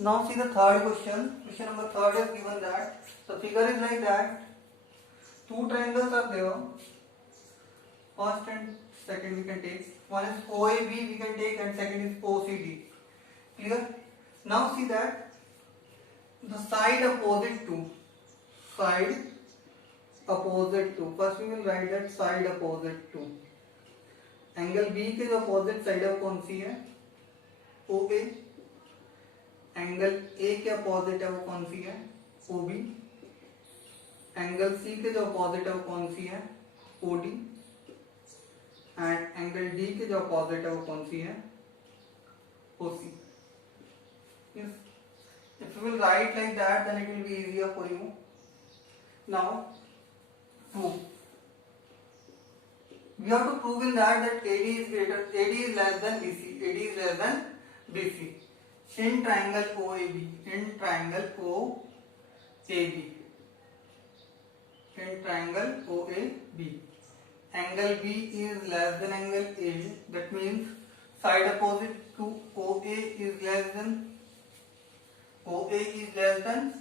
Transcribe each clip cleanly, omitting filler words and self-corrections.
Now see the third question. Question number third is given that the figure is like that. Two triangles are there. First and second we can take. One is OAB we can take and second is OCD. Clear? Now see that the side opposite to. First we will write that side opposite to. Angle B के जो opposite side है वो कौन सी है? ओ ए. Angle A के opposite है वो कौन सी है? O B. एंगल सी के जो अपोजिट है वो कौन सी है? O D. And angle D के जो अपोजिट है वो कौन सी है? ओ सी. Yes. If you will write like that, then it will be easier for you. Now, prove. We have to prove in that AD is less than BC. AD is less than BC. In triangle OAB. In triangle OAB. In triangle OAB. Angle B is less than angle A. That means side opposite to OA is less than OA is less than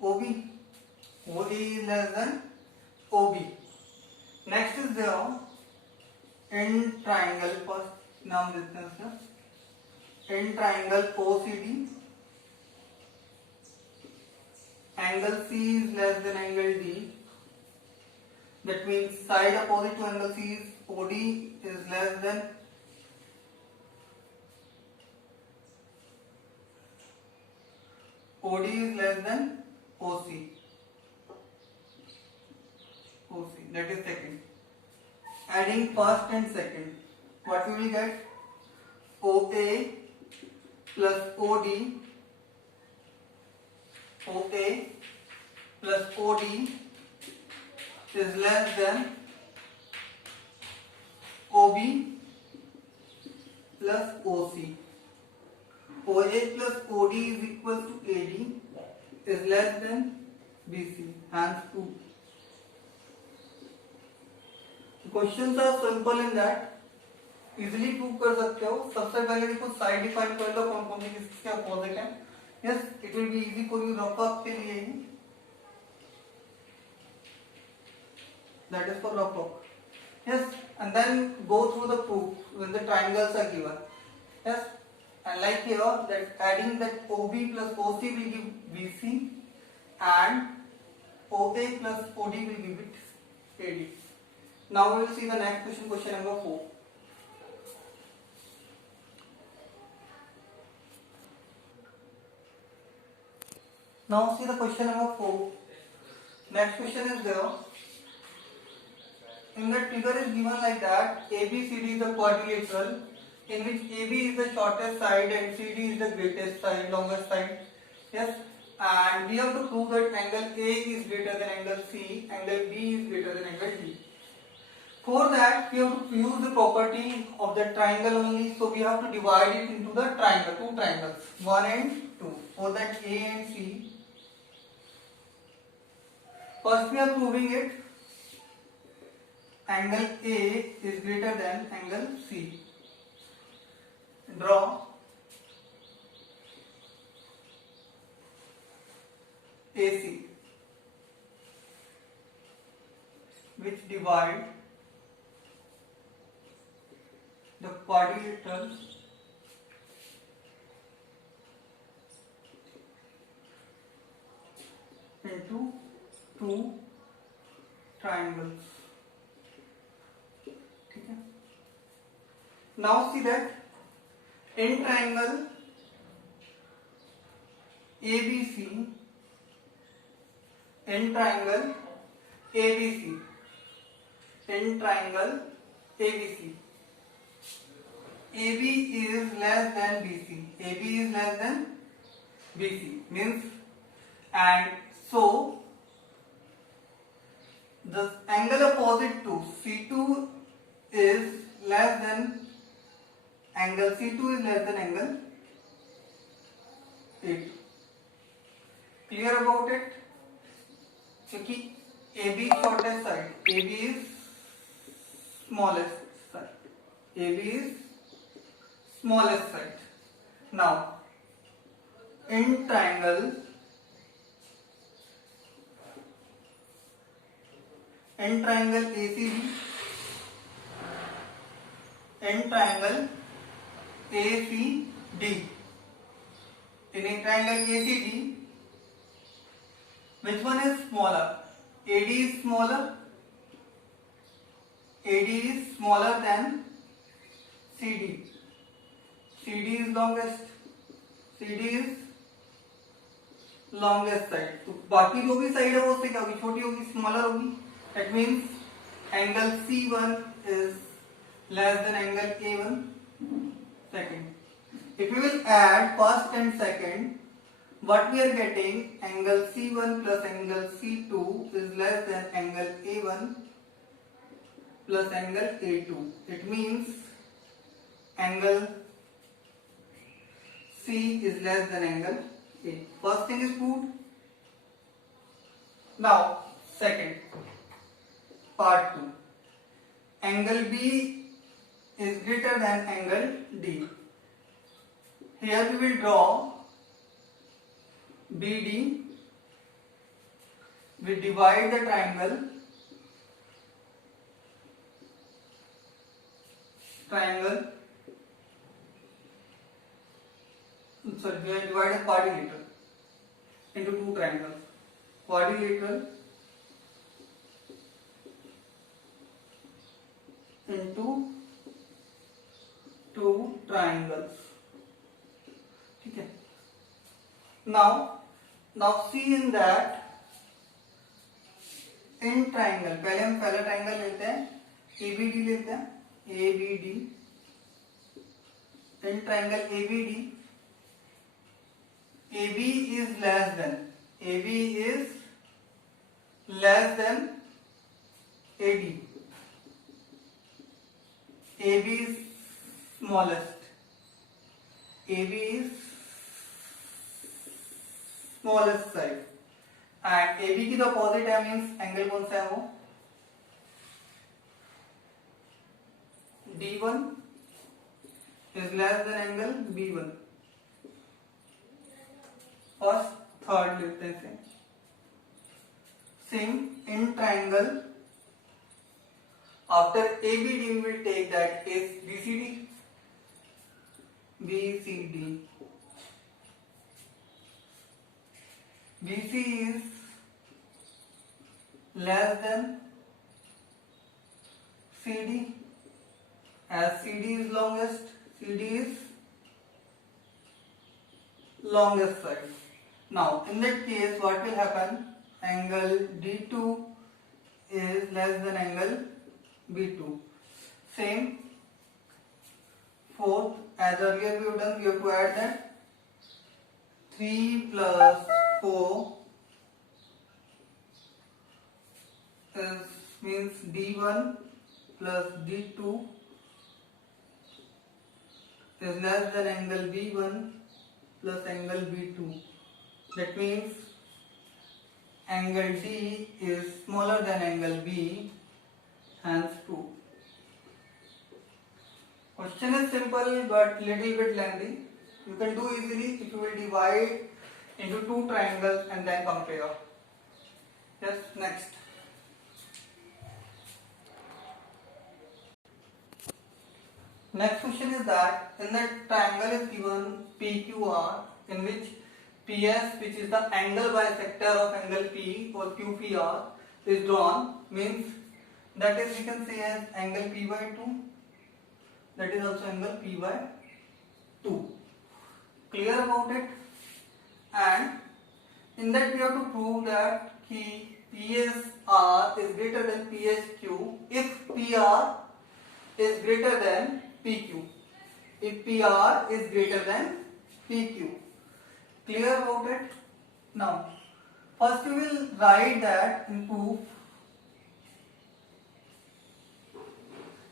OB. OA is less than OB. Next is there in triangle. First नाम देते हैं उसका. In triangle OCD, angle C is less than angle D. That means side opposite to angle C is OD is less than OD is less than OC. That is second. Adding first and second, what will we get? OA plus OD. OA plus OD is less than OB plus OC. OA plus OD is equal to AD is less than BC. Hence 2. Question are simple in that easily prove कर सकते हो. सबसे पहले देखो side define कर लो कौन कौन से किसके अपोजिट है. Yes, it will be easy for you rough up के लिए ही. That is for rough up. Yes, and then go through the proof when the triangles are given. Yes, and like here that adding that OB plus OC will give BC and OA plus OD will give it AD. Now we will see the next question, question number 4. Now see the question number 4. Next question is there. In that figure is given like that. ABCD is the quadrilateral in which AB is the shortest side and CD is the greatest side, longest side. Yes, and we have to prove that angle A is greater than angle C, angle B is greater than angle D. For that we have to use the property of the triangle only, so we have to divide it into the triangle, two triangles, 1 and 2. For that A and C, first we are proving it. Angle A is greater than angle C. Draw AC which divide the quadrilateral into two triangles. ठीक है. Now see that in triangle ABC, in triangle ABC, in triangle ABC, AB is less than BC. AB is less than BC means, and so the angle opposite to C2 is less than angle C2 is less than angle A2. Clear about it? क्योंकि AB shortest side, AB is smallest side, AB is smallest side. Now in triangle ACD, in triangle ACD, in a triangle ACD, which one is smaller? AD is smaller. AD is smaller than CD. CD is longest. CD is longest side. तो बाकी जो भी side है वो उससे क्या होगी? छोटी होगी, स्मॉलर होगी. That means angle C1 is less than angle A1. Second, if we will add first and second, what we are getting, angle C1 plus angle C2 is less than angle A1 plus angle A2. It means angle C is less than angle A. First thing is proved. Now, second, part 2. Angle B is greater than angle D. Here we will draw BD. We divide the triangle sorry, we have divided quadrilateral into two triangles. Quadrilateral into two triangles. Okay. Now see in that in triangle, पहले हम पहला triangle लेते हैं, ABD लेते हैं, ABD. In triangle ABD, AB is less than AD. AB is smallest. AB is smallest side. And AB की तो opposite है, means angle कौन सा है वो? D1 is less than angle B1. First, third लेते हैं. Same in triangle. After ABD we will take that is BCD. BC is less than CD. As CD is longest, CD is longest side. Now in that case what will happen? Angle D2 is less than angle B2. Same. Fourth, as earlier we have done, we have to add that 3 plus 4 means D1 plus D2 is less than angle B1 plus angle B2. That means angle D is smaller than angle B, hence 2. Question is simple but little bit lengthy. You can do easily if you will divide into two triangles and then compare. Yes, next. Next question is that in the triangle is given PQR, in which PS, which is the angle bisector of angle P or QPR, is drawn, means that is we can say as angle P by 2, that is also angle P by 2. Clear about it? And in that we have to prove that PSR is greater than PSQ if PR is greater than PQ. If PR is greater than PQ. Clear about it? Now, first we will write that in proof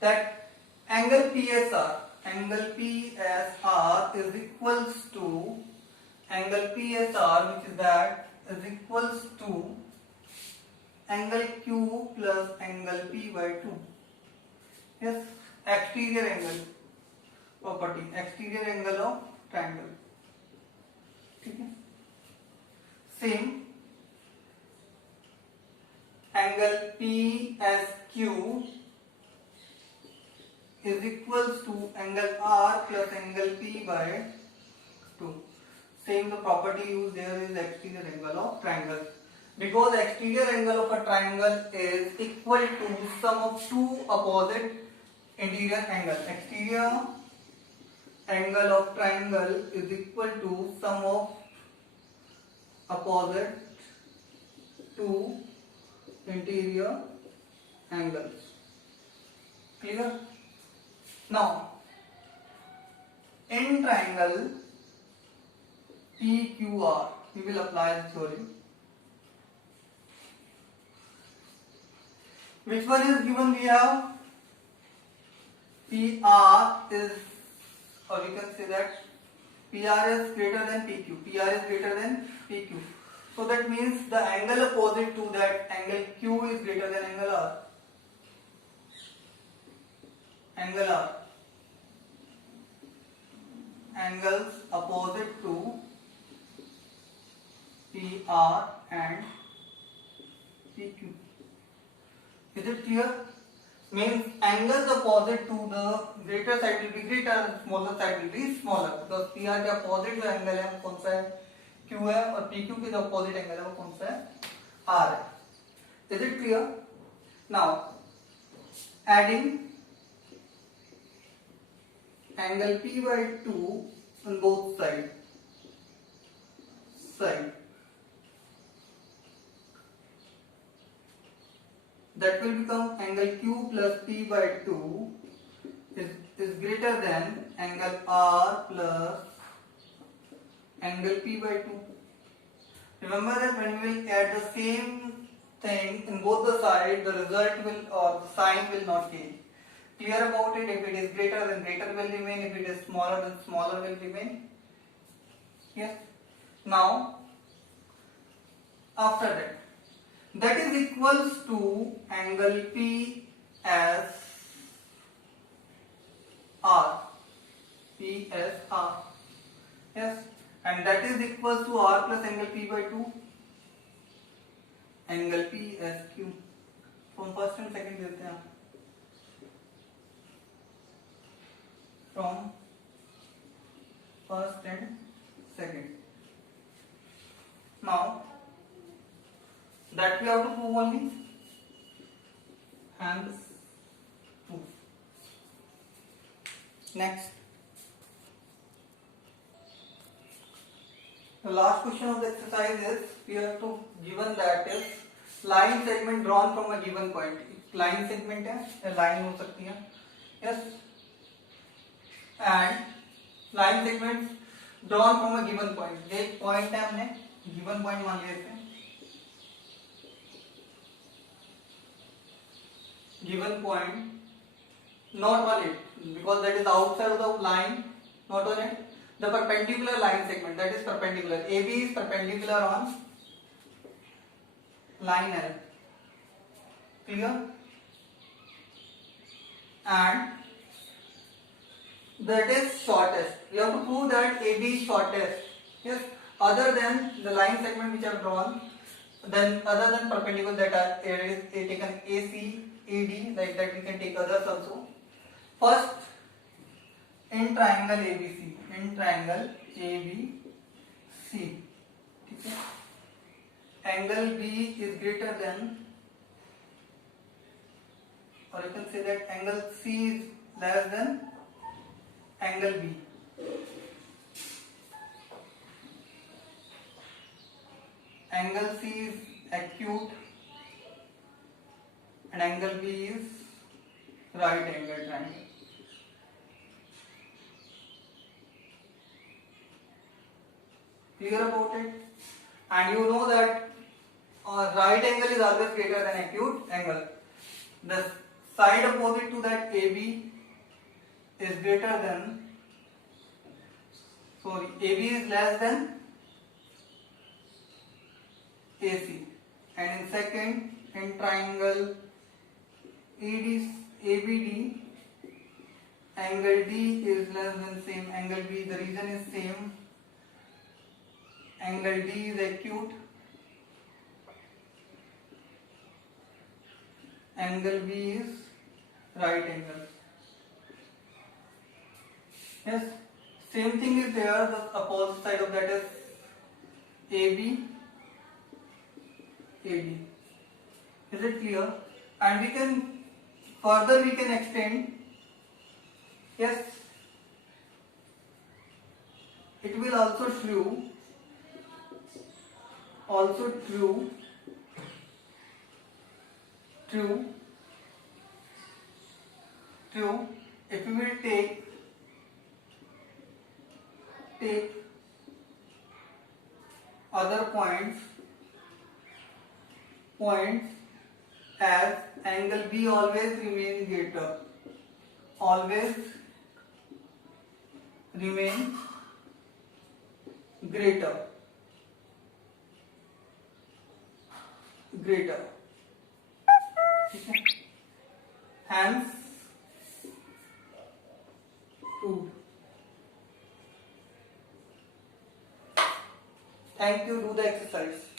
that angle PSR is equals to angle PSR, which is that is equals to angle Q plus angle P by 2. Yes, exterior angle property, exterior angle of triangle. ठीक है. Same angle PSQ is equals to angle R plus angle P by 2. Same the property used there is exterior angle of triangle. Because exterior angle of a triangle is equal to sum of two opposite interior angle. Exterior angle of triangle is equal to sum of opposite two interior angles. Clear? Now, in triangle PQR, we will apply the theorem. Which one is given? We have PR is, or we can say that PR is greater than PQ. PR is greater than PQ. So that means the angle opposite to that angle Q is greater than angle R. Angle R. Angles opposite to PR and PQ. Is it clear? Means angles opposite to the greater side will be greater, smaller side will be smaller. Because PR के opposite जो angle है वो कौन सा है? Q है, और PQ के जो opposite angle है वो कौन सा है? R है. Is it clear? Now, adding angle P by 2 on both sides. That will become angle Q plus P by 2 is greater than angle R plus angle P by 2. Remember that when we will add the same thing in both the sides, the result will, or the sign will not change. Clear about it? If it is greater, then greater will remain. If it is smaller, then smaller will remain. Yes. Now, after that, that is equals to angle PSR. PSR. Yes. And that is equals to R plus angle P by 2. Angle PSQ. From first and second देते हैं. From first and second. Now, that we have to prove only. Hence, proof. Next. The last question of the exercise is, we have to given that is line segment drawn from a given point. Line segment है, या line हो सकती है. Yes. And line segments drawn from a given point. एक point है हमने given point मान लिया इसे. Given point, not on it, because that is outside of the line, not on it. The perpendicular line segment, that is perpendicular. AB is perpendicular on line L. Clear? And that is shortest. We have to prove that AB is shortest. Yes. Other than the line segment which I have drawn, then other than perpendicular that are taken AC, AD, like that we can take others also. First, in triangle ABC. In triangle ABC. Okay. Angle B is greater than, or you can say that angle C is less than angle B. Angle C is acute and angle B is right angle triangle. Clear about it? And you know that right angle is always greater than acute angle. The side opposite to that AB is greater than, sorry, AB is less than AC. And in second, in triangle ABD, angle D is less than same angle B. The reason is same. angle D is acute, angle B is right angle. Yes, same thing is there, the opposite side of that is AB, AD. Is it clear? And we can further extend. Yes, it will also true if we will take other points as angle B always remain greater, always remain greater. ठीक है, hence proved. Thank you. Do the exercise.